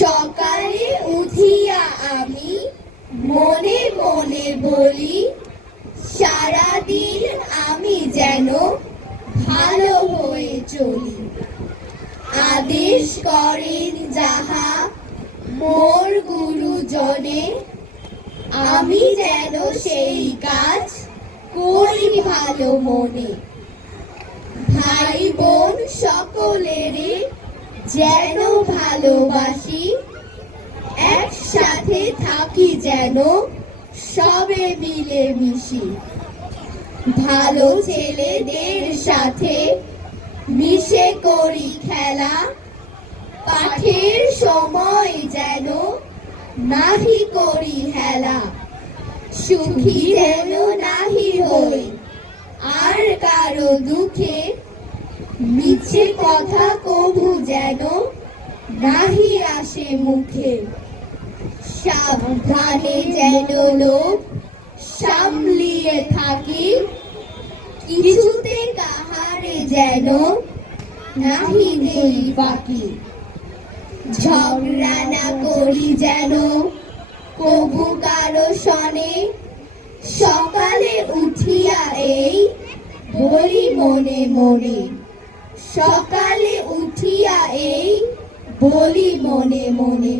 সকালে উঠিয়া আমি মনে মনে বলি, সারাদিন আমি যেন ভালো হয়ে চলি। আদেশ করেন যাহা মোর গুরুজনে, আমি যেন সেই কাজ করি ভালো মনে। ভাই বোন সকলেরই যেন ভালোবাসি, একসাথে থাকি যেন সবে মিলে মিশি। ভালো ছেলেদের সাথে মিশে করি খেলা, পাঠের সময় যেন নাহি করি হেলা। সুখী যেন নাহি হই আর কারো দুঃখে, মিছে কথা কভু যেন নাহি আসে মুখে। সাবধানে যেন লোক সামলিয়ে থাকি, কিছুতে কাহারে যেন নাহি দেই বাকি। ঝগড়া না করি যেন কভু কারো সনে, সকালে উঠিয়া এই বলি মনে মনে। সকালে উঠিয়া এই বলি মনে মনে।